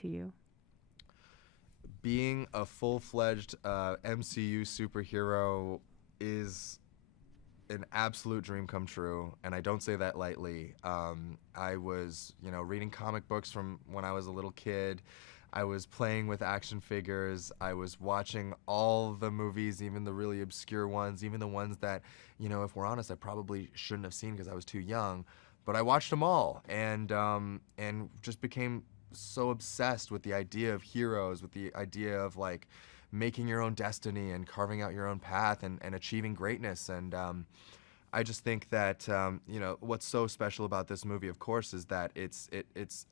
to you? Being a full-fledged MCU superhero is an absolute dream come true, and I don't say that lightly. I was, reading comic books from when I was a little kid. I was playing with action figures. I was watching all the movies, even the really obscure ones, even the ones that, if we're honest, I probably shouldn't have seen because I was too young. But I watched them all, and just became so obsessed with the idea of heroes, with the idea of like making your own destiny and carving out your own path and achieving greatness. And I just think that what's so special about this movie, of course, is that it's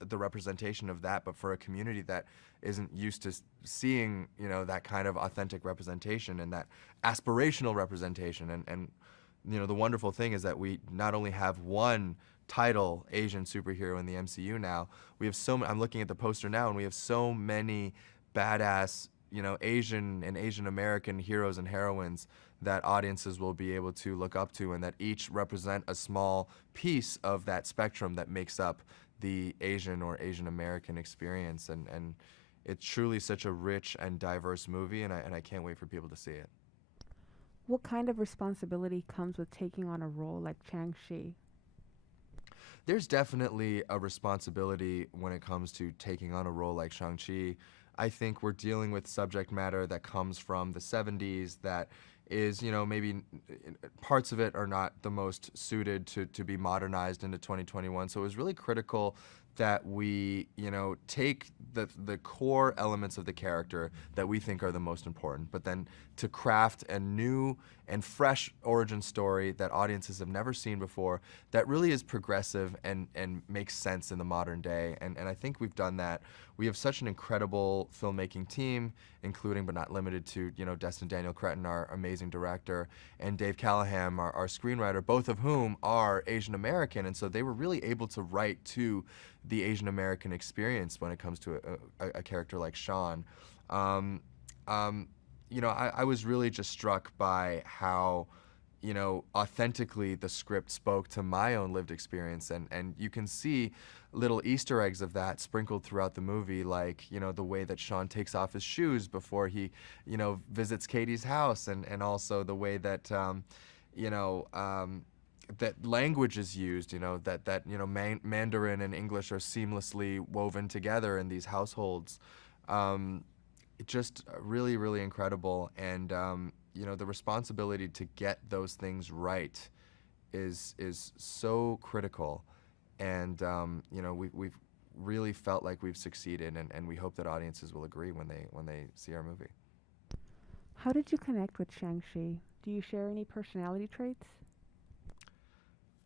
the representation of that, but for a community that isn't used to seeing that kind of authentic representation and that aspirational representation. And the wonderful thing is that we not only have one title Asian superhero in the MCU now, we have I'm looking at the poster now, and we have so many badass Asian and Asian American heroes and heroines that audiences will be able to look up to, and that each represent a small piece of that spectrum that makes up the Asian or Asian American experience. And it's truly such a rich and diverse movie, and I can't wait for people to see it. What kind of responsibility comes with taking on a role like Shang-Chi? There's definitely a responsibility when it comes to taking on a role like Shang-Chi. I think we're dealing with subject matter that comes from the 70s that is, maybe parts of it are not the most suited to be modernized into 2021. So it was really critical that we, take the core elements of the character that we think are the most important, but then to craft a new and fresh origin story that audiences have never seen before, that really is progressive and makes sense in the modern day. And I think we've done that. We have such an incredible filmmaking team, including but not limited to, Destin Daniel Cretton, our amazing director, and Dave Callaham, our screenwriter, both of whom are Asian American. And so they were really able to write to the Asian American experience when it comes to a character like Sean. I was really just struck by how, authentically the script spoke to my own lived experience. And you can see little Easter eggs of that sprinkled throughout the movie, like, the way that Sean takes off his shoes before he, visits Katie's house, and also the way that, that language is used, Mandarin and English are seamlessly woven together in these households. Just really, really incredible. And, the responsibility to get those things right is so critical. And, we've really felt like we've succeeded, and we hope that audiences will agree when they see our movie. How did you connect with Shang-Chi? Do you share any personality traits?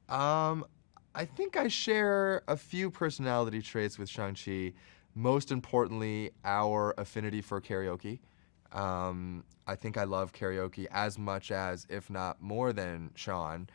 I think I share a few personality traits with Shang-Chi. Most importantly, our affinity for karaoke. I think I love karaoke as much as, if not more than, Sean.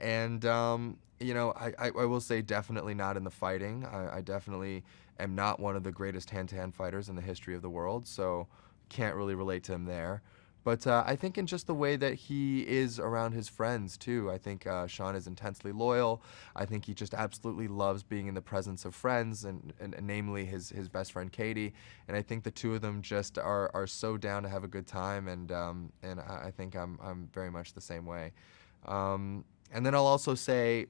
And, I will say definitely not in the fighting. I definitely am not one of the greatest hand-to-hand fighters in the history of the world, so can't really relate to him there. But I think in just the way that he is around his friends, too. I think Sean is intensely loyal. I think he just absolutely loves being in the presence of friends, and namely his best friend Katie. And I think the two of them just are so down to have a good time, and I think I'm very much the same way. And then I'll also say,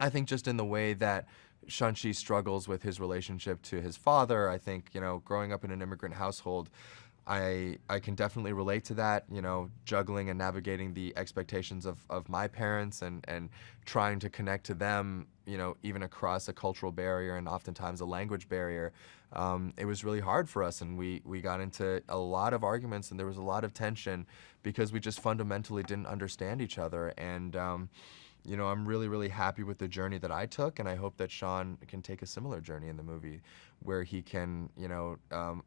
I think just in the way that Shang-Chi struggles with his relationship to his father, I think, growing up in an immigrant household, I can definitely relate to that, juggling and navigating the expectations of my parents, and trying to connect to them, even across a cultural barrier and oftentimes a language barrier. It was really hard for us, and we got into a lot of arguments, and there was a lot of tension because we just fundamentally didn't understand each other. And I'm really, really happy with the journey that I took, and I hope that Sean can take a similar journey in the movie, where he can,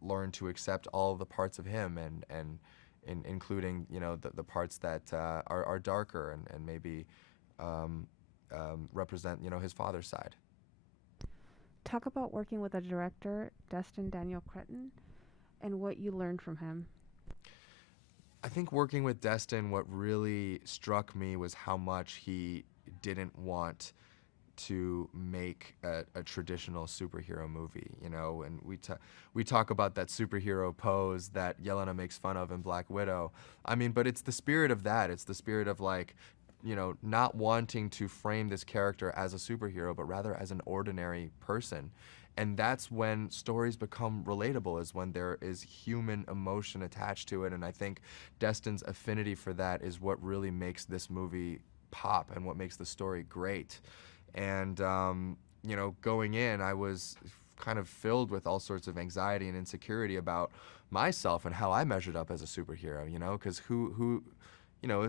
learn to accept all of the parts of him, and including, the parts that are darker, and maybe represent, his father's side. Talk about working with a director, Destin Daniel Cretton, and what you learned from him. I think working with Destin, what really struck me was how much he didn't want to make a traditional superhero movie, you know, and we talk about that superhero pose that Yelena makes fun of in Black Widow. I mean, but it's the spirit of that. It's the spirit of, like, you know, not wanting to frame this character as a superhero, but rather as an ordinary person. And that's when stories become relatable, is when there is human emotion attached to it. And I think Destin's affinity for that is what really makes this movie pop and what makes the story great. And, you know, going in, I was kind of filled with all sorts of anxiety and insecurity about myself and how I measured up as a superhero, you know, because you know,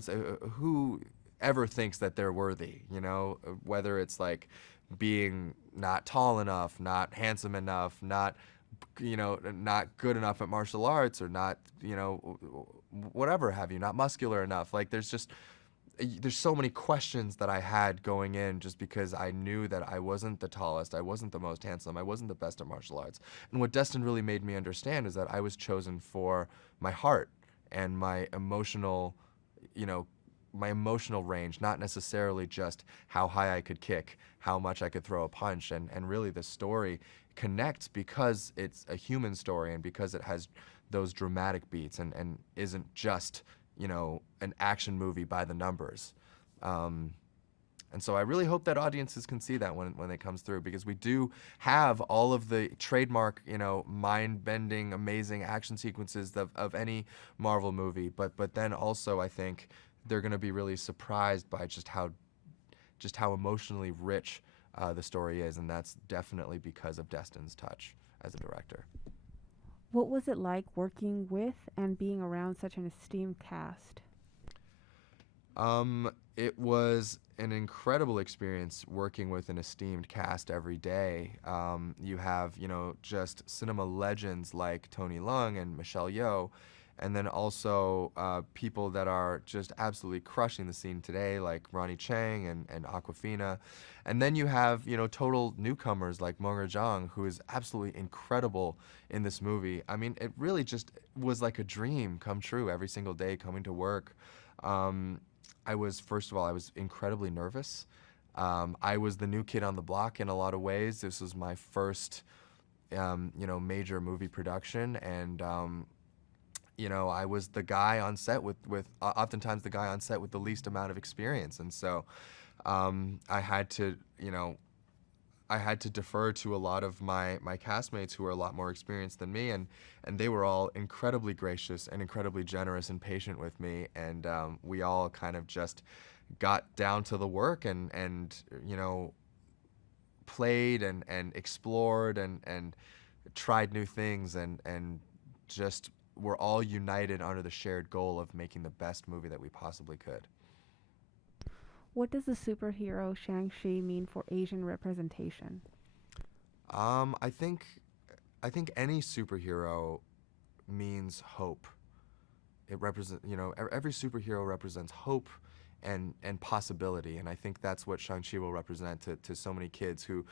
who ever thinks that they're worthy, you know, whether it's like being not tall enough, not handsome enough, not, you know, not good enough at martial arts, or not, you know, whatever have you, not muscular enough. Like, there's so many questions that I had going in, just because I knew that I wasn't the tallest, I wasn't the most handsome, I wasn't the best at martial arts. And what Destin really made me understand is that I was chosen for my heart and my emotional, you know, my emotional range, not necessarily just how high I could kick, how much I could throw a punch. And really the story connects because it's a human story, and because it has those dramatic beats, and isn't just, you know, an action movie by the numbers. And so I really hope that audiences can see that when it comes through, because we do have all of the trademark, you know, mind-bending, amazing action sequences of any Marvel movie. But then also, I think they're going to be really surprised by just how emotionally rich the story is, and that's definitely because of Destin's touch as a director. What was it like working with and being around such an esteemed cast? It was an incredible experience working with an esteemed cast every day. You have, you know, just cinema legends like Tony Leung and Michelle Yeoh, and then also people that are just absolutely crushing the scene today, like Ronnie Chang and Awkwafina. And then you have, you know, total newcomers like Meng'er Zhang, who is absolutely incredible in this movie. I mean, it really just was like a dream come true every single day coming to work. First of all, I was incredibly nervous. I was the new kid on the block in a lot of ways. This was my first, you know, major movie production, and you know, I was the guy on set with oftentimes the guy on set with the least amount of experience, and so I had to, you know, I had to defer to a lot of my castmates who were a lot more experienced than me, and they were all incredibly gracious and incredibly generous and patient with me, and we all kind of just got down to the work, and you know, played and explored and tried new things, and just were all united under the shared goal of making the best movie that we possibly could. What does the superhero Shang-Chi mean for Asian representation? I think any superhero means hope. It represents, you know, every superhero represents hope and possibility, and I think that's what Shang-Chi will represent to so many kids who,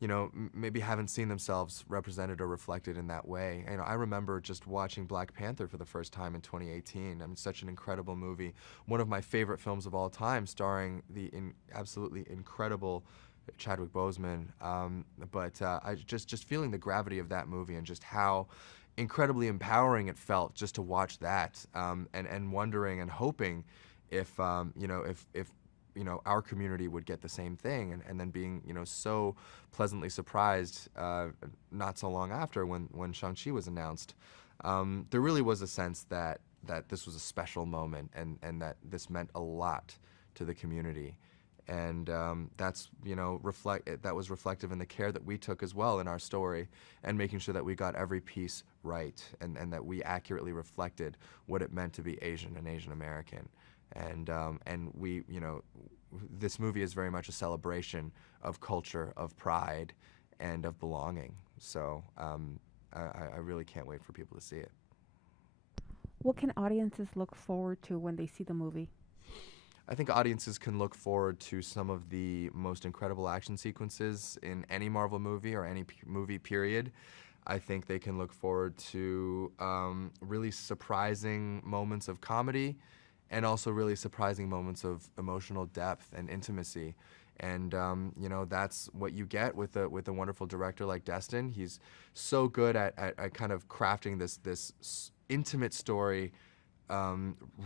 you know, maybe haven't seen themselves represented or reflected in that way. You know, I remember just watching Black Panther for the first time in 2018. I mean, such an incredible movie, one of my favorite films of all time, starring the absolutely incredible Chadwick Boseman. I just feeling the gravity of that movie, and just how incredibly empowering it felt just to watch that, and wondering and hoping if you know, if you know, our community would get the same thing, and then being, you know, so pleasantly surprised not so long after when Shang-Chi was announced. There really was a sense that this was a special moment, and that this meant a lot to the community, and that's, you know, that was reflective in the care that we took as well in our story, and making sure that we got every piece right, and that we accurately reflected what it meant to be Asian and Asian American. And we, you know, this movie is very much a celebration of culture, of pride, and of belonging. So I really can't wait for people to see it. What can audiences look forward to when they see the movie? I think audiences can look forward to some of the most incredible action sequences in any Marvel movie or any movie period. I think they can look forward to really surprising moments of comedy, and also really surprising moments of emotional depth and intimacy. And you know, that's what you get with a wonderful director like Destin. He's so good at kind of crafting this intimate story,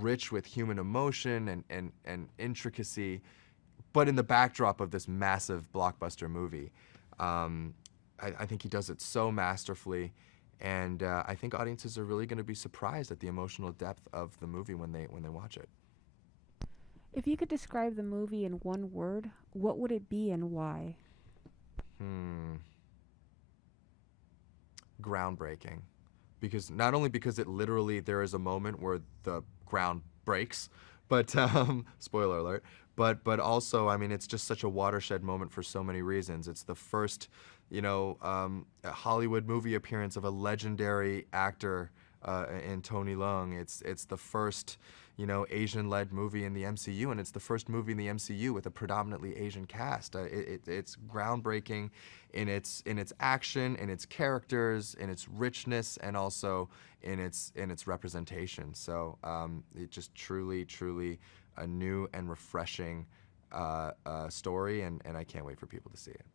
rich with human emotion and intricacy, but in the backdrop of this massive blockbuster movie. I think he does it so masterfully, and I think audiences are really going to be surprised at the emotional depth of the movie when they watch it. If you could describe the movie in one word, what would it be and why? Hmm. Groundbreaking, because not only because it literally there is a moment where the ground breaks, but spoiler alert. But also, I mean, it's just such a watershed moment for so many reasons. It's the first, you know, Hollywood movie appearance of a legendary actor in Tony Leung. It's the first, you know, Asian-led movie in the MCU, and it's the first movie in the MCU with a predominantly Asian cast. It's groundbreaking in its action, in its characters, in its richness, and also in its representation. So it just truly a new and refreshing story, and I can't wait for people to see it.